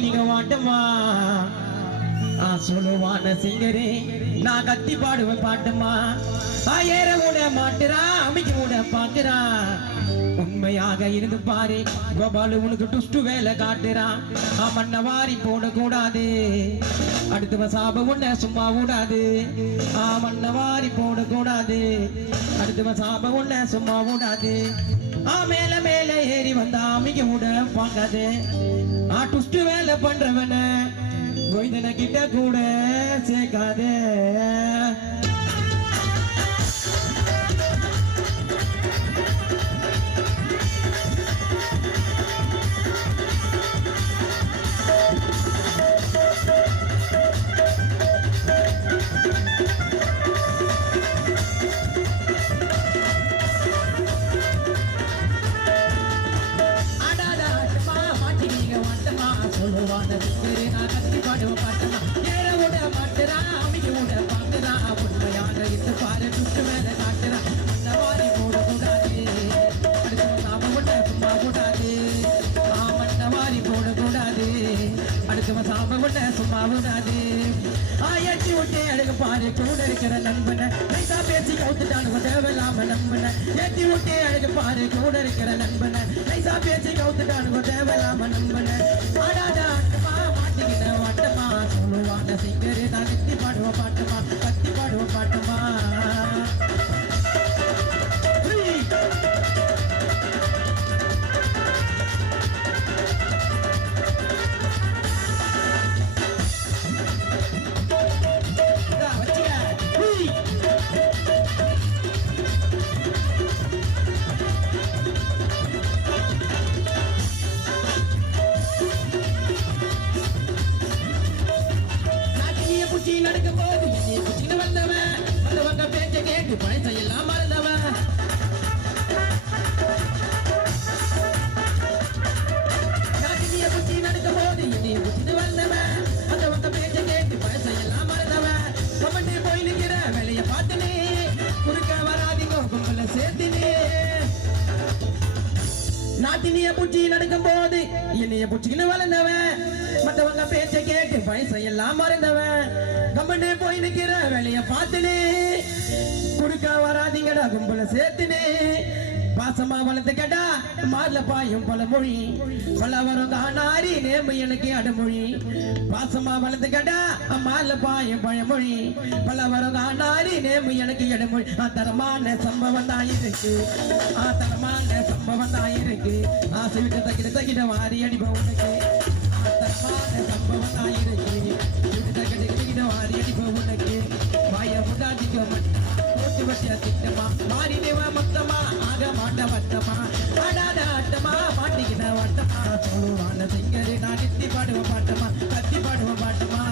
நீங்க வாட்டமா சொல்லுவான சிங்கரே நான் கத்தி பாடுவேன் பாட்டுமா ஏற கூட மாட்டுறா அமைக்க கூட பாக்குறான் உண்மையாக இருந்து பாரு கோபாலு உனக்கு டுஸ்டு வேலை காட்டுறான் மண்ண வாரி போட கூடாது அடுத்தவ சாப உன்ன சும்மா விடாது மண்ண வாரி போட கூடாது அடுத்தவ சாப உன்ன சும்மா விடாது மேல மேல ஏறி வந்தா அமைக்க கூட பார்க்காது டுஸ்டு வேலை பண்றவன கோவிந்தன கிட்ட கூட சேர்க்காதே பாரு கூட இருக்கிற நண்பனை நைசா பேசி கவுத்துட்டானுங்க தேவையில்லாம நண்பனை ஏற்றி விட்டு அழகு பாரு கூட இருக்கிற நண்பனை நைசா பேசி கவுத்துட்டானுங்க தேவையில்லாம நண்பனை ஆடாதா மாட்டிக்கிட்ட வட்டமா சொல்லுவாங்க சிங்கரு தான் கத்தி பாடுவோம் பாட்டுமா கத்தி பாடுவோம் பாட்டுமா நாட்டினிய பூச்சி நடக்கும் போது என்னைய பூச்சின்னு வளர்ந்தவன் மற்றவங்க பேச்ச கேட்டு பைசையெல்லாம் மறந்தவன் கம்மனே போய் நிக்கிற வேலைய பார்த்துனே குறுக்க வராதிங்கடா கும்பல சேர்த்துனே பாசமா வளர்த்து கேட்டா மார்ல பாயும் பல மொழி பல வரும் காணாரி நேம எனக்கு அடமொழி பாசமா வளர்த்து கேட்டா மார்ல பாயும் பழமொழி பல வரும் காணாரி நேம எனக்கு இடமொழி தரமான சம்பவம் தான் இருக்கு தரமான சம்பவம் தான் இருக்கு ஆசை விட்டு தகிட வாரி அடிப்ப உனக்கு தரமான சம்பவம் தான் இருக்கு தகிட வாரி அடிப்ப உனக்கு வாய முடாதிக்க மாட்டா போட்டு வச்ச திட்டமா மாறி தேவ மொத்தமா ஆக மாட்ட வட்டமா ஆடாத ஆட்டமா மாட்டிக்கிட்ட வட்டமா சொல்லுவான சிங்கரு நான் நித்தி பாடுவோம் பாட்டமா கத்தி பாடுவோம் பாட்டமா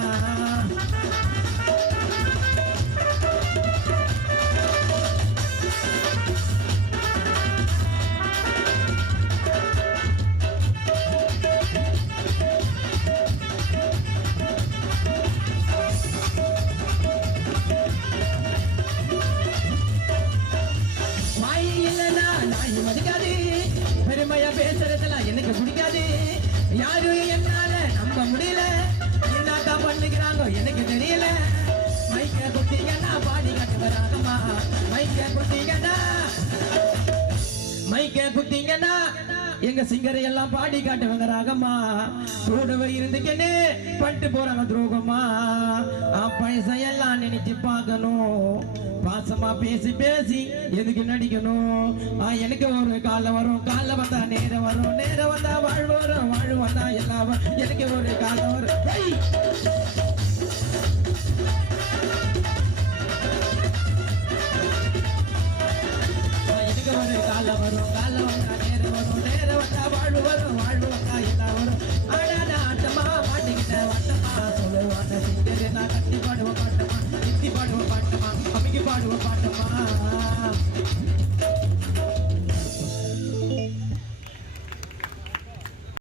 பெருமையா பேசுறதுலாம் எனக்கு பிடிக்காது யாரும் என்னால நம்ப முடியல என்னக்கா பண்ணுகிறாங்க எனக்கு தெரியல மைக்க குட்டிங்கன்னா பாடி கட்டு வராங்கம்மா மைக்க குட்டிங்கன்னா எங்க சிங்கரை எல்லாம் பாடி காட்டுவங்க ராகமா கூடவே இருந்துக்கன்னு பட்டு போறாங்க துரோகமா பைசையெல்லாம் நினைச்சு பார்க்கணும் பாசமா பேசி பேசி எதுக்கு நடிக்கணும் எனக்கு ஒரு காலம் வரும் காலம் வந்தா நேரம் வரும் நேரம் வந்தா வாழ்வு வரும் வாழ்வு வந்தா எல்லாம் எனக்கு ஒரு காலம் வரும் எனக்கு ஒரு காலம் வரும் காலம் வந்தா நேரம் வரும் நேரம் வந்தா வாழ்வு வரும் வாழ்வு வந்தா எல்லாம் வரும் ஆடாத ஆட்டமா மாட்டிக்கிட்ட வட்டமா சொல்லுவான சிங்கரு நான் கட்டி பாடுவோம் பாட்டமா நித்தி பாடுவோம் பாட்டமா அமைக்க பாடுவோம் பாட்டமா